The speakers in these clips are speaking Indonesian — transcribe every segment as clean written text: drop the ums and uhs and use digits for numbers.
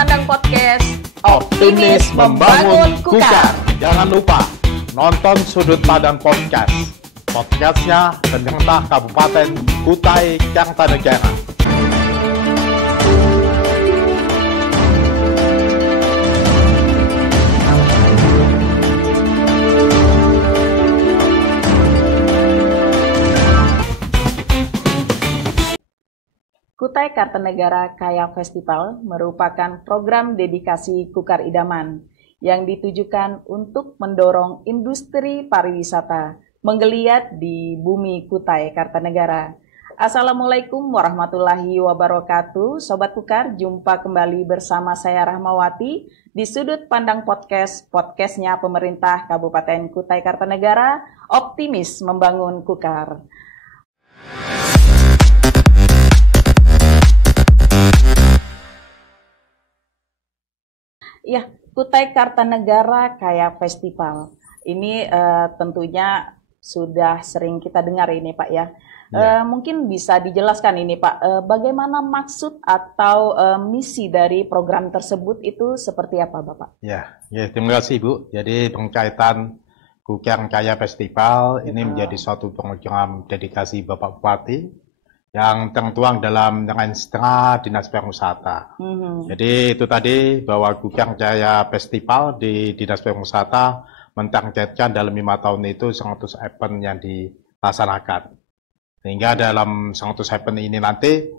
Pandang Podcast, Optimis membangun Kukar. Jangan lupa nonton Sudut Pandang Podcast. Podcastnya pemerintah Kabupaten Kutai Kartanegara. Kutai Kartanegara Kaya Festival merupakan program dedikasi Kukar Idaman yang ditujukan untuk mendorong industri pariwisata menggeliat di bumi Kutai Kartanegara. Assalamualaikum warahmatullahi wabarakatuh. Sobat Kukar, jumpa kembali bersama saya Rahmawati di Sudut Pandang Podcast, podcastnya pemerintah Kabupaten Kutai Kartanegara, Optimis Membangun Kukar. Ya, Kutai Kartanegara Kaya Festival. Ini tentunya sudah sering kita dengar ini Pak ya. Mungkin bisa dijelaskan ini Pak, bagaimana maksud atau misi dari program tersebut itu seperti apa Bapak? Ya, terima kasih Bu. Jadi berkaitan Kukar Kaya Festival ini menjadi suatu program dedikasi Bapak Bupati yang tertuang dalam dengan setengah Dinas Pariwisata. Jadi itu tadi bahwa Kukar Kaya Festival di Dinas Pariwisata mentargetkan dalam 5 tahun itu 100 event yang dilaksanakan. Sehingga dalam 100 event ini nanti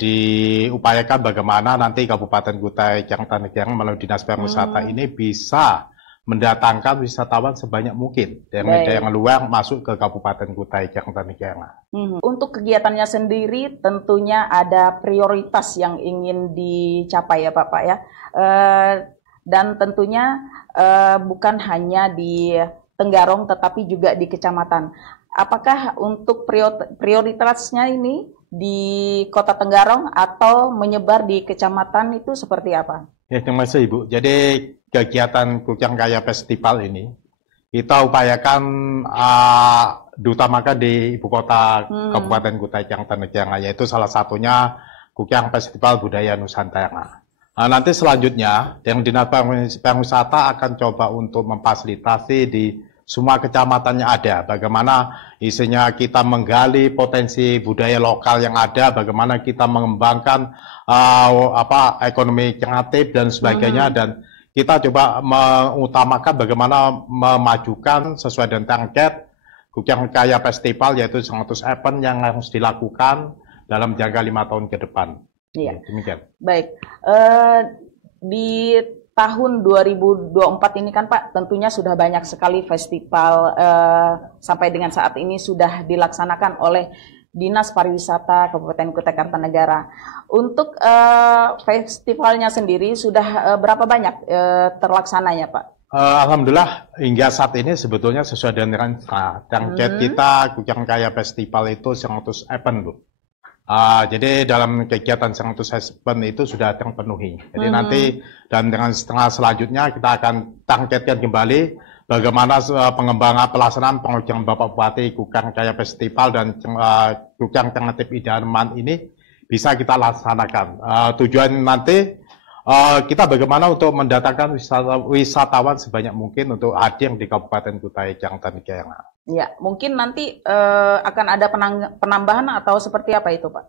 diupayakan bagaimana nanti Kabupaten Kutai Kartanegara melalui Dinas Pariwisata ini bisa mendatangkan wisatawan sebanyak mungkin dari daerah luar masuk ke Kabupaten Kutai Kartanegara. Untuk kegiatannya sendiri tentunya ada prioritas yang ingin dicapai ya Bapak ya. Dan tentunya bukan hanya di Tenggarong tetapi juga di kecamatan. Apakah untuk prioritasnya ini di Kota Tenggarong atau menyebar di kecamatan itu seperti apa? Ya, terima kasih Ibu. Jadi kegiatan Kukar Kaya Festival ini kita upayakan diutamakan di ibu kota Kabupaten Kutai Kartanegara, yaitu salah satunya Kukar Festival Budaya Nusantara. Nanti selanjutnya yang Dinas Pariwisata akan coba untuk memfasilitasi di semua kecamatannya ada, bagaimana isinya kita menggali potensi budaya lokal yang ada, bagaimana kita mengembangkan ekonomi kreatif dan sebagainya, dan kita coba mengutamakan bagaimana memajukan sesuai dengan target Kukar Kaya Festival, yaitu 100 event yang harus dilakukan dalam jangka 5 tahun ke depan. Iya. Demikian. Baik. Di tahun 2024 ini kan Pak, tentunya sudah banyak sekali festival sampai dengan saat ini sudah dilaksanakan oleh Dinas Pariwisata Kabupaten Kutai Kartanegara. Untuk festivalnya sendiri sudah berapa banyak terlaksananya Pak? Alhamdulillah hingga saat ini sebetulnya sesuai dengan target kita Kukar Kaya Festival itu 100 event Bu. Jadi dalam kegiatan 100 event itu sudah terpenuhi. Jadi nanti dan dengan setengah selanjutnya kita akan targetkan kembali bagaimana pengembangan pelaksanaan program Bapak Bupati Kukar Kaya Festival dan Kukar Kreatif Idaman ini bisa kita laksanakan. Tujuan nanti kita bagaimana untuk mendatangkan wisatawan sebanyak mungkin untuk hadir di Kabupaten Kutai Kartanegara. Ya, mungkin nanti akan ada penambahan atau seperti apa itu Pak?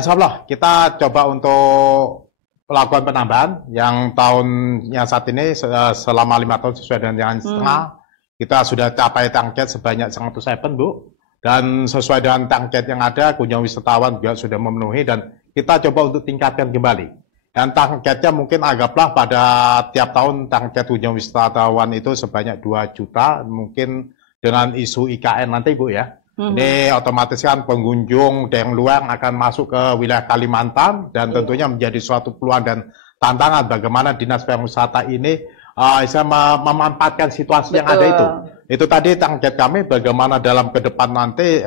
Insya Allah kita coba untuk melakukan penambahan yang tahunnya saat ini selama 5 tahun sesuai dengan setengah kita sudah capai target sebanyak 100 event Bu, dan sesuai dengan target yang ada kunjungan wisatawan juga sudah memenuhi, dan kita coba untuk tingkatkan kembali. Dan targetnya mungkin anggaplah pada tiap tahun target kunjungan wisatawan itu sebanyak 2 juta, mungkin dengan isu IKN nanti Bu ya. Ini otomatis kan pengunjung dari luar akan masuk ke wilayah Kalimantan, dan tentunya menjadi suatu peluang dan tantangan bagaimana Dinas Pariwisata ini bisa memanfaatkan situasi yang ada itu. Itu tadi target kami bagaimana dalam ke depan nanti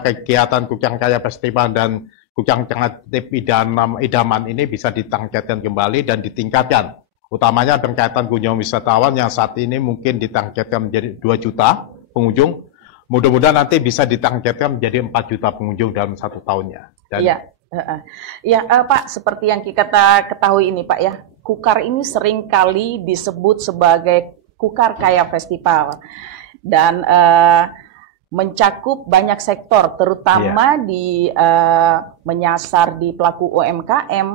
kegiatan Kukar Kaya Festival dan Kukar Kreatif Idaman ini bisa ditargetkan kembali dan ditingkatkan. Utamanya berkaitan kunjungan wisatawan yang saat ini mungkin ditargetkan menjadi 2 juta pengunjung. Mudah-mudahan nanti bisa ditargetkan menjadi 4 juta pengunjung dalam 1 tahunnya. Dan Ya, Pak, seperti yang kita ketahui ini, Pak ya, Kukar ini sering kali disebut sebagai Kukar Kaya Festival dan mencakup banyak sektor, terutama di menyasar di pelaku UMKM,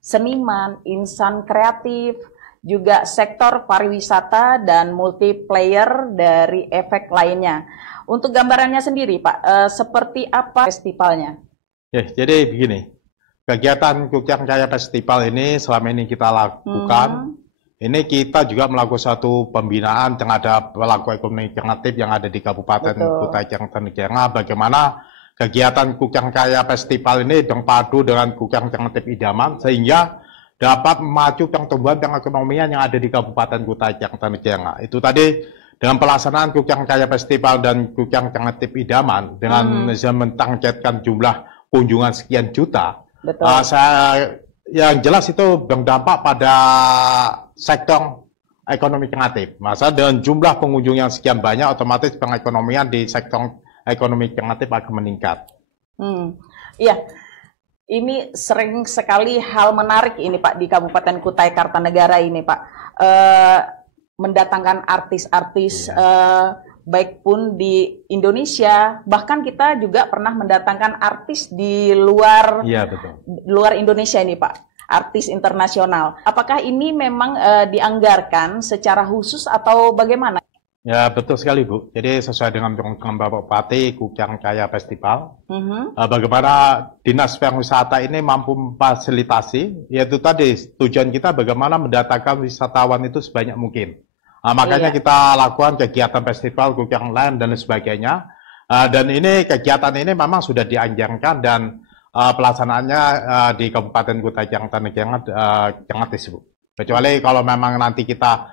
seniman, insan kreatif, juga sektor pariwisata dan multiplayer dari efek lainnya. Untuk gambarannya sendiri, Pak, seperti apa festivalnya? Ya, jadi begini, kegiatan Kukyang Kaya Festival ini selama ini kita lakukan, ini kita juga melakukan satu pembinaan terhadap pelaku ekonomi kreatif yang ada di Kabupaten Kutai Kartanegara. Bagaimana kegiatan Kukyang Kaya Festival ini berpadu dengan Kukyang Kreatif Idaman sehingga dapat memacu pertumbuhan perekonomian yang ada di Kabupaten Kutai Kartanegara. Itu tadi dengan pelaksanaan Kukyang Kaya Festival dan Kukyang Kreatif Idaman dengan mentargetkan jumlah kunjungan sekian juta. Yang jelas itu berdampak pada sektor ekonomi kreatif. Masa dengan jumlah pengunjung yang sekian banyak, otomatis perekonomian di sektor ekonomi kreatif akan meningkat. Iya, ini sering sekali hal menarik ini Pak di Kabupaten Kutai Kartanegara ini Pak, mendatangkan artis-artis. Baik pun di Indonesia, bahkan kita juga pernah mendatangkan artis di luar luar Indonesia ini Pak, artis internasional. Apakah ini memang dianggarkan secara khusus atau bagaimana? Ya betul sekali Bu. Jadi sesuai dengan program Bapak Bupati Kukyang Kaya Festival, bagaimana Dinas Pariwisata ini mampu memfasilitasi, yaitu tadi tujuan kita bagaimana mendatangkan wisatawan itu sebanyak mungkin. Makanya kita lakukan kegiatan festival Kukyang Land dan sebagainya. Dan ini kegiatan ini memang sudah dianjurkan dan pelaksanaannya di Kabupaten Kutai Kartanegara gratis, Bu. Kecuali kalau memang nanti kita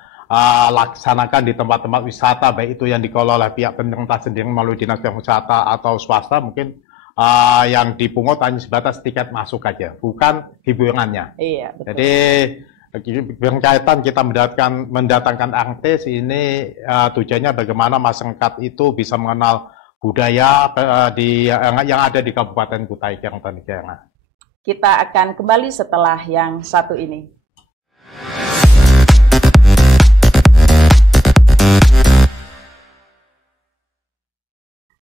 laksanakan di tempat-tempat wisata, baik itu yang dikelola oleh pihak pemerintah sendiri melalui Dinas Pariwisata atau swasta, mungkin yang dipungut hanya sebatas tiket masuk aja, bukan hiburannya. Iya, betul. Jadi berkaitan kita mendatangkan artis ini tujuannya bagaimana masyarakat itu bisa mengenal budaya yang ada di Kabupaten Kutai Kartanegara. Kita akan kembali setelah yang satu ini.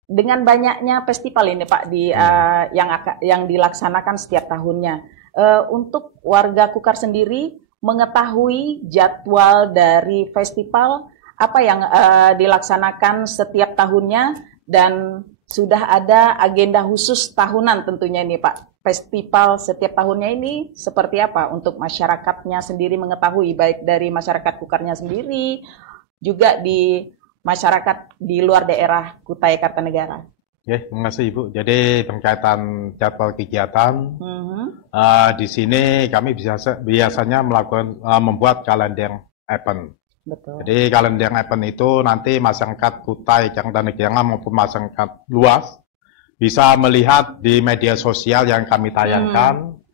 Dengan banyaknya festival ini Pak yang dilaksanakan setiap tahunnya, untuk warga Kukar sendiri mengetahui jadwal dari festival apa yang dilaksanakan setiap tahunnya dan sudah ada agenda khusus tahunan tentunya ini Pak. Festival setiap tahunnya ini seperti apa untuk masyarakatnya sendiri mengetahui, baik dari masyarakat Kukarnya sendiri juga di masyarakat di luar daerah Kutai Kartanegara. Ya, terima kasih Ibu. Jadi berkaitan jadwal kegiatan, di sini kami biasanya membuat kalender event. Betul. Jadi kalender event itu nanti masyarakat Kutai Kartanegara maupun masyarakat luas bisa melihat di media sosial yang kami tayangkan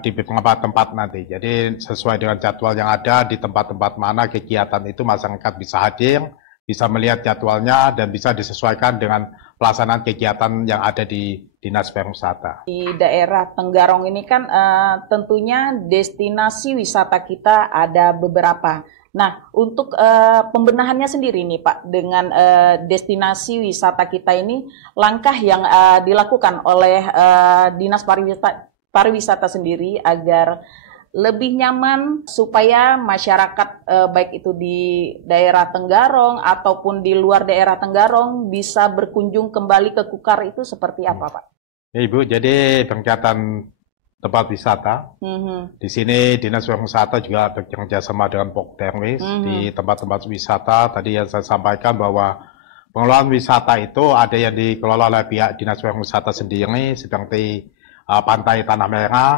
di beberapa tempat nanti. Jadi sesuai dengan jadwal yang ada di tempat-tempat mana kegiatan itu masyarakat bisa hadir, bisa melihat jadwalnya dan bisa disesuaikan dengan pelaksanaan kegiatan yang ada di Dinas Pariwisata. Di daerah Tenggarong ini kan tentunya destinasi wisata kita ada beberapa. Nah, untuk pembenahannya sendiri nih Pak, dengan destinasi wisata kita ini, langkah yang dilakukan oleh Dinas Pariwisata sendiri agar lebih nyaman supaya masyarakat baik itu di daerah Tenggarong ataupun di luar daerah Tenggarong bisa berkunjung kembali ke Kukar itu seperti apa Pak? Ya Ibu, jadi berkaitan tempat wisata, di sini Dinas Pariwisata juga bekerja sama dengan Pokderwis di tempat-tempat wisata. Tadi yang saya sampaikan bahwa pengelolaan wisata itu ada yang dikelola oleh pihak Dinas Pariwisata sendiri seperti Pantai Tanah Merah,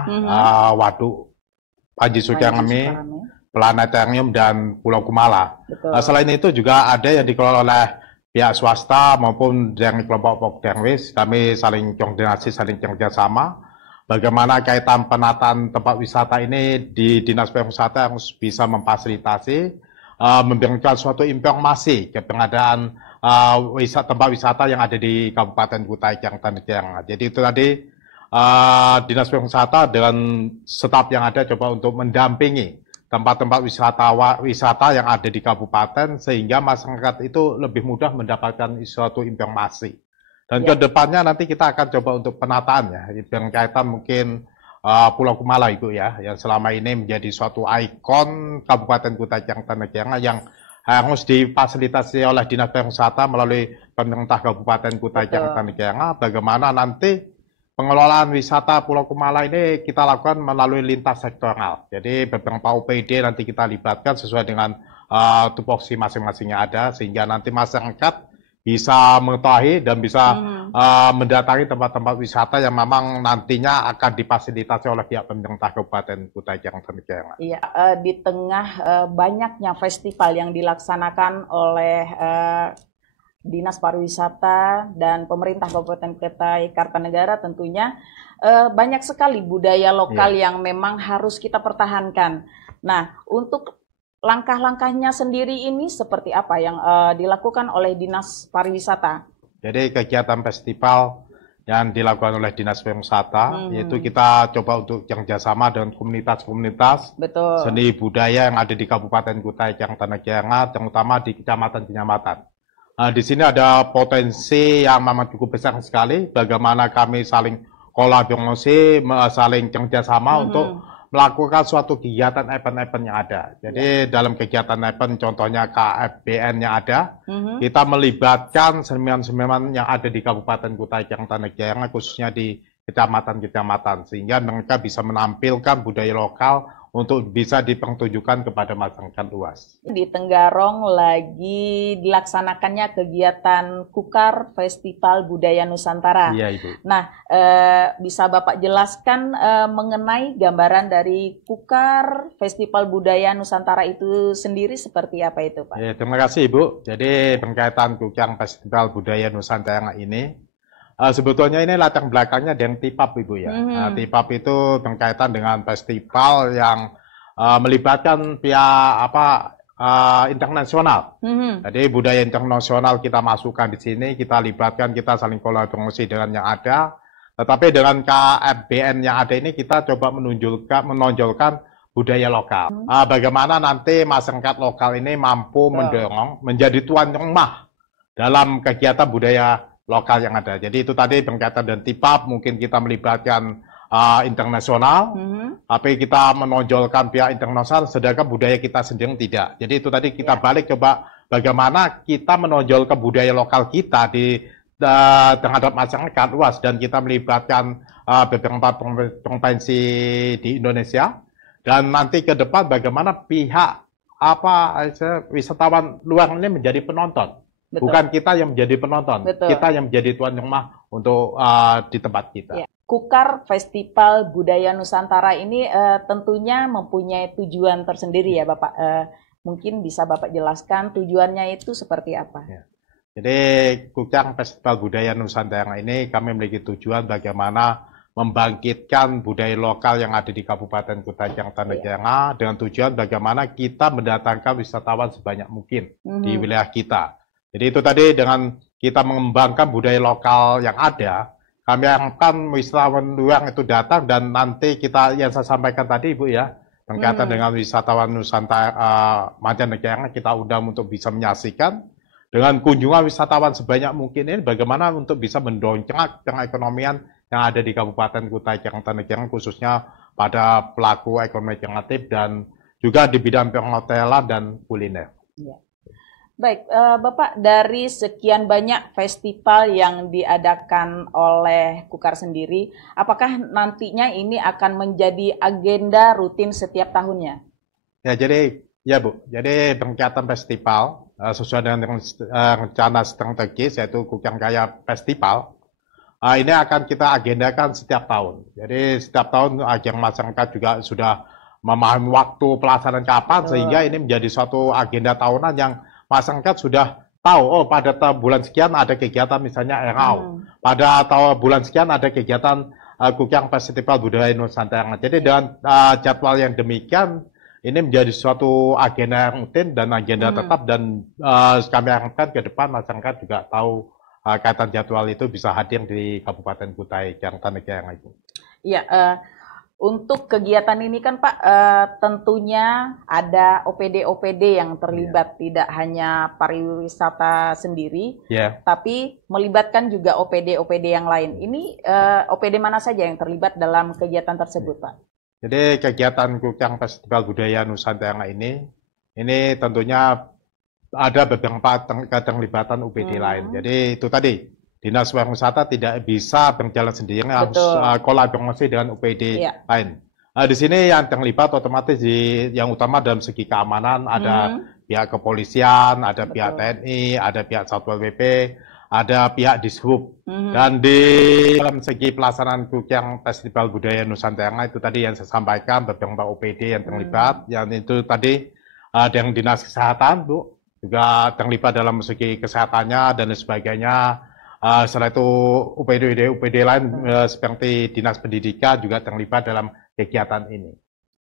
Waduk Panji Sukarame, Planetarium, dan Pulau Kumala. Selain itu juga ada yang dikelola oleh pihak swasta maupun dari kelompok Pokderwis. Kami saling koordinasi, saling kerjasama. Bagaimana kaitan penataan tempat wisata ini di Dinas Pariwisata harus bisa memfasilitasi, memberikan suatu informasi keberadaan tempat wisata yang ada di Kabupaten Kutai Kartanegara. Jadi itu tadi Dinas Pariwisata dengan staf yang ada coba untuk mendampingi tempat-tempat wisata yang ada di kabupaten sehingga masyarakat itu lebih mudah mendapatkan suatu informasi. Dan kedepannya nanti kita akan coba untuk penataan ya, berkaitan mungkin Pulau Kumala Ibu ya, yang selama ini menjadi suatu ikon Kabupaten Kutai Kartanegara yang harus difasilitasi oleh Dinas Pariwisata melalui pemerintah Kabupaten Kutai Kartanegara. Bagaimana nanti pengelolaan wisata Pulau Kumala ini kita lakukan melalui lintas sektoral. Jadi beberapa OPD nanti kita libatkan sesuai dengan tupoksi masing-masingnya ada, sehingga nanti masyarakat bisa mengetahui dan bisa mendatangi tempat-tempat wisata yang memang nantinya akan difasilitasi oleh pihak pemerintah Kabupaten Kutai Kartanegara. Iya, di tengah banyaknya festival yang dilaksanakan oleh Dinas Pariwisata dan pemerintah Kabupaten Kutai Kartanegara, tentunya banyak sekali budaya lokal yang memang harus kita pertahankan. Nah, untuk langkah-langkahnya sendiri ini seperti apa yang dilakukan oleh Dinas Pariwisata? Jadi kegiatan festival yang dilakukan oleh Dinas Pariwisata, yaitu kita coba untuk kerjasama dengan komunitas-komunitas seni budaya yang ada di Kabupaten Kutai Kartanegara, terutama di kecamatan-kecamatan. Di sini ada potensi yang memang cukup besar sekali, bagaimana kami saling kolaborasi, saling kerjasama untuk melakukan suatu kegiatan event-event yang ada. Jadi dalam kegiatan event, contohnya KFBN yang ada, kita melibatkan seniman-seniman yang ada di Kabupaten Kutai Kartanegara, khususnya di kecamatan-kecamatan, sehingga mereka bisa menampilkan budaya lokal untuk bisa dipertunjukkan kepada masyarakat luas. Di Tenggarong lagi dilaksanakannya kegiatan Kukar Festival Budaya Nusantara. Iya, Ibu. Nah, bisa Bapak jelaskan mengenai gambaran dari Kukar Festival Budaya Nusantara itu sendiri seperti apa itu, Pak? Ya, terima kasih, Ibu. Jadi berkaitan Kukar Festival Budaya Nusantara ini, sebetulnya ini latar belakangnya dengan TIPAP, Ibu ya. TIPAP itu berkaitan dengan festival yang melibatkan pihak internasional. Jadi budaya internasional kita masukkan di sini, kita libatkan, kita saling kolaborasi dengan yang ada. Tetapi dengan KFBN yang ada ini kita coba menonjolkan budaya lokal. Bagaimana nanti masyarakat lokal ini mampu mendorong menjadi tuan rumah dalam kegiatan budaya lokal yang ada. Jadi itu tadi berkaitan dengan TIPAP, mungkin kita melibatkan internasional, tapi kita menonjolkan pihak internasional, sedangkan budaya kita sendiri tidak. Jadi itu tadi kita balik coba bagaimana kita menonjolkan budaya lokal kita di terhadap masyarakat luas, dan kita melibatkan beberapa provinsi di Indonesia, dan nanti ke depan bagaimana pihak wisatawan luar ini menjadi penonton. Bukan kita yang menjadi penonton, kita yang menjadi tuan rumah untuk di tempat kita. Kukar Festival Budaya Nusantara ini tentunya mempunyai tujuan tersendiri ya Bapak. Mungkin bisa Bapak jelaskan tujuannya itu seperti apa? Jadi Kukar Festival Budaya Nusantara ini kami memiliki tujuan bagaimana membangkitkan budaya lokal yang ada di Kabupaten Kutai Kartanegara dengan tujuan bagaimana kita mendatangkan wisatawan sebanyak mungkin di wilayah kita. Jadi itu tadi dengan kita mengembangkan budaya lokal yang ada, kami akan wisatawan luar itu datang, dan nanti kita yang saya sampaikan tadi Ibu ya, berkaitan dengan wisatawan Nusantara mancanegara, kita undang untuk bisa menyaksikan dengan kunjungan wisatawan sebanyak mungkin ini, bagaimana untuk bisa mendongkrak perekonomian yang ada di Kabupaten Kutai Kartanegara, khususnya pada pelaku ekonomi kreatif dan juga di bidang perhotelan dan kuliner. Baik, Bapak, dari sekian banyak festival yang diadakan oleh Kukar sendiri, apakah nantinya ini akan menjadi agenda rutin setiap tahunnya? Ya, Bu. Jadi berkaitan festival, sesuai dengan rencana strategis, yaitu Kukar Kaya Festival, ini akan kita agendakan setiap tahun. Jadi setiap tahun agar masyarakat juga sudah memahami waktu pelaksanaan kapan, sehingga ini menjadi suatu agenda tahunan yang masyarakat sudah tahu, pada bulan sekian ada kegiatan misalnya ERAU, pada bulan sekian ada kegiatan Kukar Festival Budaya Nusantara. Jadi dengan jadwal yang demikian, ini menjadi suatu agenda rutin dan agenda tetap, dan kami harapkan ke depan masyarakat juga tahu kaitan jadwal itu bisa hadir di Kabupaten Kutai Kartanegara itu. Iya, untuk kegiatan ini kan Pak, tentunya ada OPD-OPD yang terlibat, tidak hanya pariwisata sendiri, tapi melibatkan juga OPD-OPD yang lain. Ini OPD mana saja yang terlibat dalam kegiatan tersebut, Pak? Jadi kegiatan Kukyang Festival Budaya Nusantara ini tentunya ada beberapa keterlibatan OPD lain. Jadi itu tadi, Dinas Pariwisata tidak bisa berjalan sendiri, harus kolaborasi dengan OPD lain. Di sini yang terlibat otomatis yang utama dalam segi keamanan ada pihak kepolisian, ada pihak TNI, ada pihak Satpol PP, ada pihak Dishub. Dan di dalam segi pelaksanaan Kukyang Festival Budaya Nusantara itu tadi yang saya sampaikan, beberapa OPD yang terlibat, yang itu tadi yang Dinas Kesehatan, Bu, juga terlibat dalam segi kesehatannya dan sebagainya. Setelah itu UPD lain seperti Dinas Pendidikan juga terlibat dalam kegiatan ini.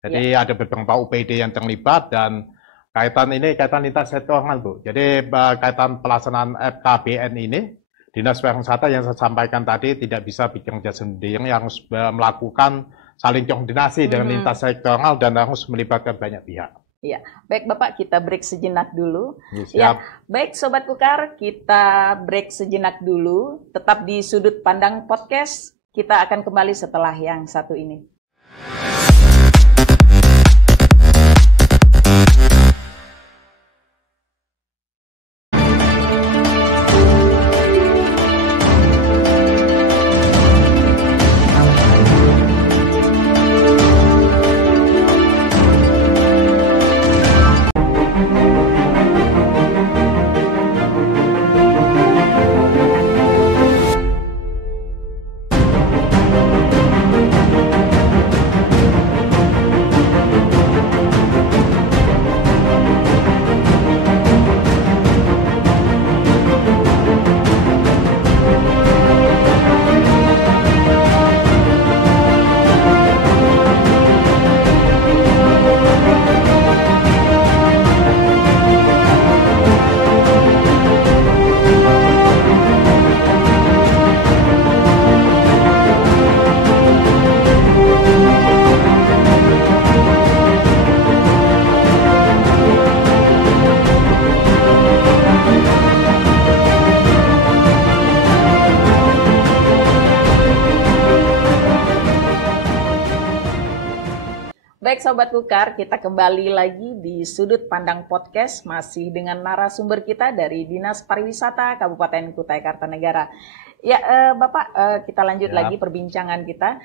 Jadi ada beberapa UPD yang terlibat dan kaitan lintas sektoral, Bu. Jadi kaitan pelaksanaan FKBN ini, Dinas Pariwisata yang saya sampaikan tadi tidak bisa bekerja sendiri, harus melakukan saling koordinasi dengan lintas sektoral dan harus melibatkan banyak pihak. Ya, baik Bapak, kita break sejenak dulu. Ya, baik Sobat Kukar, kita break sejenak dulu. Tetap di Sudut Pandang Podcast, kita akan kembali setelah yang satu ini. Baik Sobat Kukar, kita kembali lagi di Sudut Pandang Podcast, masih dengan narasumber kita dari Dinas Pariwisata Kabupaten Kutai Kartanegara. Ya Bapak, kita lanjut lagi perbincangan kita.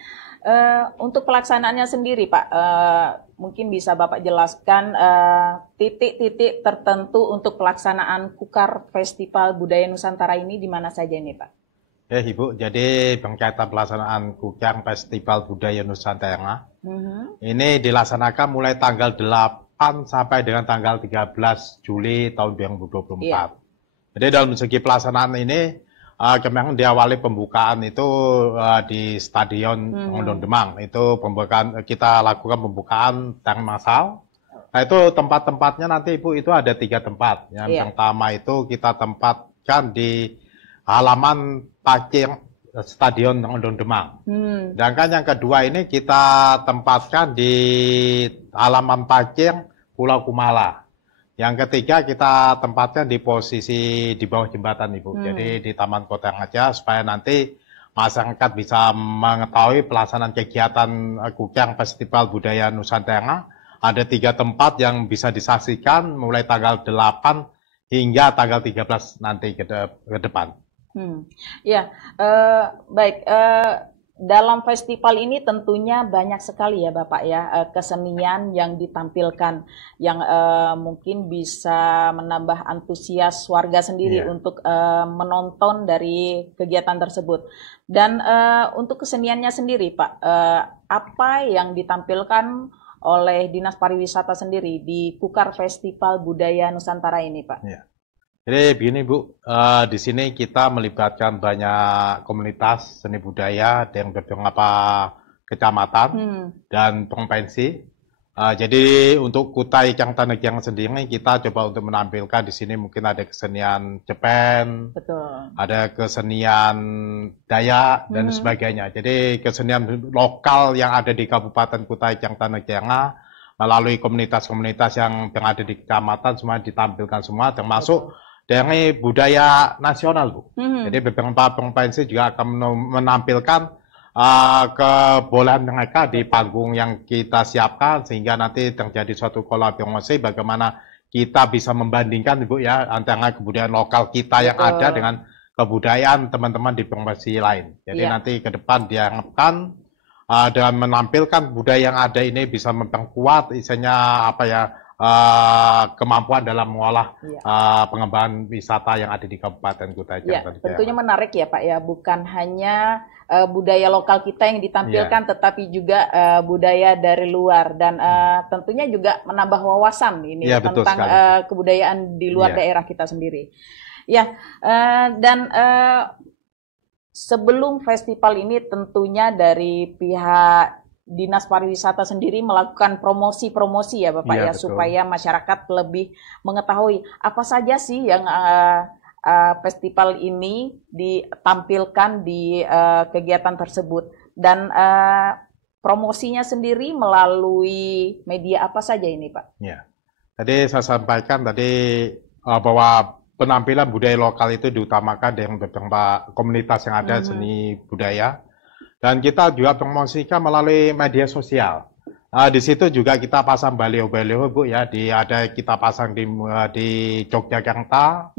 Untuk pelaksanaannya sendiri Pak, mungkin bisa Bapak jelaskan titik-titik tertentu untuk pelaksanaan Kukar Festival Budaya Nusantara ini di mana saja ini Pak? Ya Ibu, jadi berkaitan pelaksanaan Kukyang Festival Budaya Nusantara, ini dilaksanakan mulai tanggal 8 sampai dengan tanggal 13 Juli tahun 2024. Jadi dalam segi pelaksanaan ini, kemarin diawali pembukaan itu di Stadion Ondon Demang. Itu kita lakukan pembukaan tank massal. Nah itu tempat-tempatnya nanti Ibu itu ada 3 tempat. Yang pertama itu kita tempatkan di halaman parkir Stadion Ondon Demang. Sedangkan yang kedua ini kita tempatkan di halaman parkir Pulau Kumala. Yang ketiga kita tempatkan di posisi di bawah jembatan Ibu. Jadi di Taman Kota Raja supaya nanti masyarakat bisa mengetahui pelaksanaan kegiatan Kukyang Festival Budaya Nusantara. Ada 3 tempat yang bisa disaksikan mulai tanggal 8 hingga tanggal 13 nanti ke depan. Ya, baik. Dalam festival ini tentunya banyak sekali ya Bapak ya kesenian yang ditampilkan yang mungkin bisa menambah antusias warga sendiri untuk menonton dari kegiatan tersebut. Dan untuk keseniannya sendiri Pak, apa yang ditampilkan oleh Dinas Pariwisata sendiri di Kukar Festival Budaya Nusantara ini Pak? Jadi begini Bu, di sini kita melibatkan banyak komunitas seni budaya dari beberapa kecamatan dan provinsi. Jadi untuk Kutai Kartanegara sendiri kita coba untuk menampilkan di sini mungkin ada kesenian Jepang, Betul. ada kesenian Dayak dan sebagainya. Jadi kesenian lokal yang ada di Kabupaten Kutai Kartanegara melalui komunitas-komunitas yang berada di kecamatan semua ditampilkan semua, termasuk dari budaya nasional, Bu. Jadi beberapa provinsi juga akan menampilkan kebolehan mereka di panggung yang kita siapkan sehingga nanti terjadi suatu kolaborasi bagaimana kita bisa membandingkan Ibu ya antara kebudayaan lokal kita yang ada dengan kebudayaan teman-teman di provinsi lain. Jadi nanti ke depan diharapkan dan menampilkan budaya yang ada ini bisa memperkuat isinya apa ya kemampuan dalam mengolah pengembangan wisata yang ada di Kabupaten Kutai Kartanegara. Tentunya menarik ya Pak ya, bukan hanya budaya lokal kita yang ditampilkan, tetapi juga budaya dari luar dan tentunya juga menambah wawasan ini tentang kebudayaan di luar daerah kita sendiri. Dan sebelum festival ini tentunya dari pihak Dinas Pariwisata sendiri melakukan promosi-promosi ya Bapak ya, supaya masyarakat lebih mengetahui apa saja sih yang festival ini ditampilkan di kegiatan tersebut dan promosinya sendiri melalui media apa saja ini Pak? Ya, tadi saya sampaikan bahwa penampilan budaya lokal itu diutamakan dengan beberapa komunitas yang ada seni budaya. Dan kita juga promosikan melalui media sosial. Di situ juga kita pasang baliho-baliho Bu ya, kita pasang di Yogyakarta,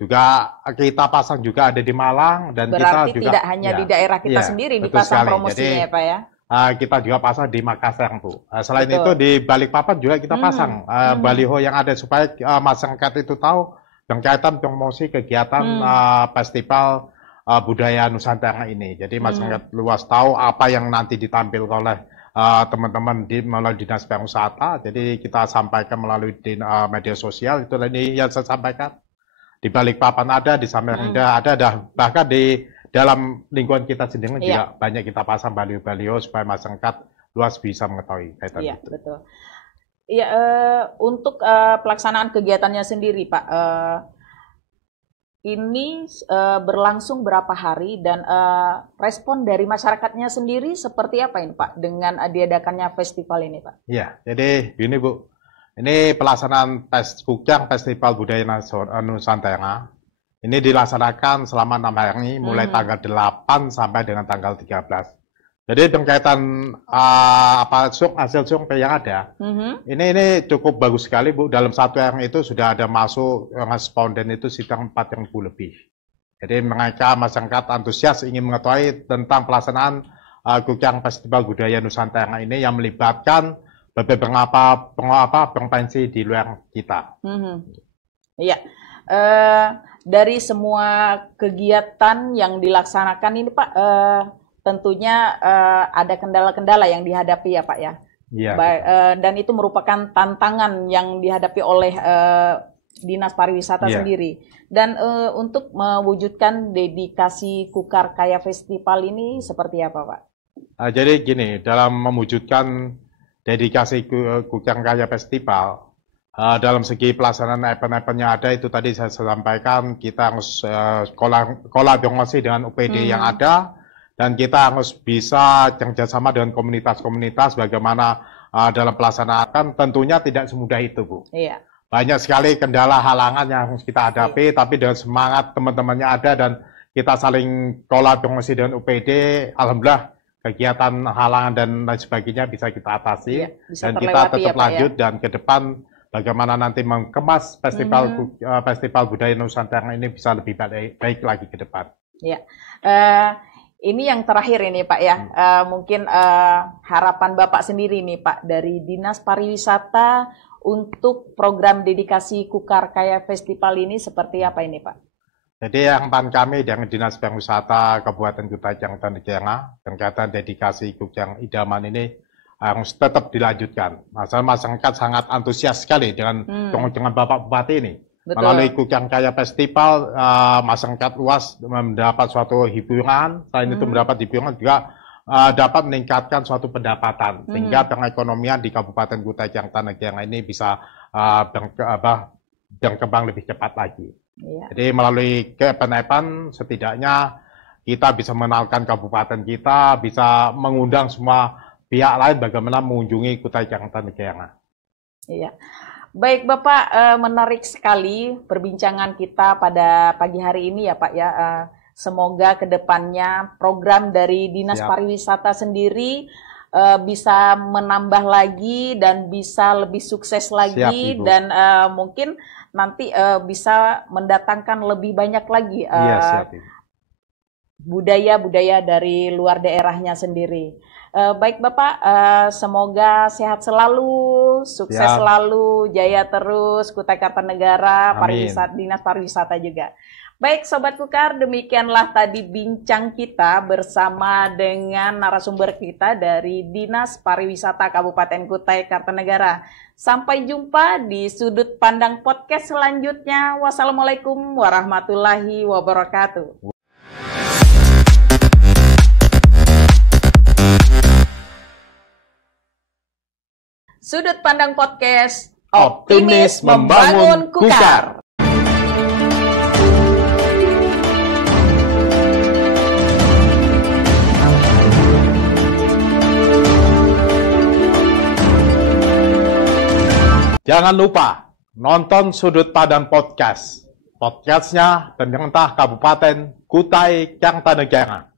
juga kita pasang juga ada di Malang dan berarti kita juga tidak hanya di daerah kita sendiri dipasang promosinya ya Pak ya. Kita juga pasang di Makassar Bu. Selain itu di Balikpapan juga kita pasang baliho yang ada supaya masyarakat itu tahu berkaitan promosi kegiatan festival budaya Nusantara ini. Jadi masyarakat luas tahu apa yang nanti ditampilkan oleh teman-teman melalui Dinas Pariwisata. Jadi kita sampaikan melalui media sosial. Itu tadi yang saya sampaikan. Di Balikpapan ada, di Samarinda ada, bahkan di dalam lingkungan kita sendiri juga banyak kita pasang baliho-baliho supaya masyarakat luas bisa mengetahui kaitan itu. Betul. Iya, untuk pelaksanaan kegiatannya sendiri Pak, ini berlangsung berapa hari dan respon dari masyarakatnya sendiri seperti apa ini Pak dengan diadakannya festival ini Pak? Iya, jadi gini Bu, ini pelaksanaan Kukang Festival Budaya Nusantara ini dilaksanakan selama 6 hari mulai tanggal 8 sampai dengan tanggal 13. Jadi berkaitan hasil survei yang ada, ini cukup bagus sekali Bu. Dalam satu hari itu sudah ada masuk responden itu sekitar 4.000 lebih. Jadi mereka masyarakat antusias ingin mengetahui tentang pelaksanaan Kukang Festival Budaya Nusantara ini yang melibatkan beberapa provinsi di luar kita. Iya. Dari semua kegiatan yang dilaksanakan ini Pak, tentunya ada kendala-kendala yang dihadapi ya Pak ya. Iya. Dan itu merupakan tantangan yang dihadapi oleh Dinas Pariwisata sendiri. Dan untuk mewujudkan dedikasi Kukar Kaya Festival ini seperti apa Pak? Jadi gini, dalam mewujudkan dedikasi Kukar Kaya Festival, dalam segi pelaksanaan event-event yang ada itu tadi saya sampaikan kita harus kolaborasi dengan UPD yang ada. Dan kita harus bisa kerjasama dengan komunitas-komunitas bagaimana dalam pelaksanaan, tentunya tidak semudah itu Bu. Iya. Banyak sekali kendala halangan yang harus kita hadapi, tapi dengan semangat teman-temannya ada dan kita saling kolaborasi dengan UPD, alhamdulillah kegiatan halangan dan lain sebagainya bisa kita atasi. Dan kita tetap lanjut dan ke depan bagaimana nanti mengemas festival budaya Nusantara ini bisa lebih baik lagi ke depan. Iya. Ini yang terakhir ini Pak ya, mungkin harapan Bapak sendiri nih Pak dari Dinas Pariwisata untuk program dedikasi Kukar Kaya Festival ini seperti apa ini Pak? Jadi harapan kami dengan Dinas Pariwisata Kabupaten Kutai Kartanegara berkaitan dedikasi Kukang Idaman ini harus tetap dilanjutkan. Masyarakat sangat antusias sekali dengan Bapak Bupati ini. Betul. Melalui Kukang Kaya Festival, masyarakat luas mendapat suatu hiburan, selain itu mendapat hiburan juga dapat meningkatkan suatu pendapatan sehingga perekonomian di Kabupaten Kutai Kartanegara ini bisa berkembang lebih cepat lagi. Iya. Jadi melalui kepenepan setidaknya kita bisa mengenalkan kabupaten kita, bisa mengundang semua pihak lain bagaimana mengunjungi Kutai Kartanegara. Iya. Baik Bapak, menarik sekali perbincangan kita pada pagi hari ini ya Pak ya. Semoga kedepannya program dari Dinas Pariwisata sendiri bisa menambah lagi dan bisa lebih sukses lagi. Siap, dan mungkin nanti bisa mendatangkan lebih banyak lagi budaya-budaya dari luar daerahnya sendiri. Baik Bapak, semoga sehat selalu, sukses selalu, jaya terus, Kutai Kartanegara, Dinas Pariwisata juga. Baik Sobat Kukar, demikianlah tadi bincang kita bersama dengan narasumber kita dari Dinas Pariwisata Kabupaten Kutai Kartanegara. Sampai jumpa di Sudut Pandang Podcast selanjutnya. Wassalamualaikum warahmatullahi wabarakatuh. Sudut Pandang Podcast, optimis membangun Kukar. Jangan lupa nonton Sudut Pandang Podcast. Podcastnya pemerintah Kabupaten Kutai Kartanegara.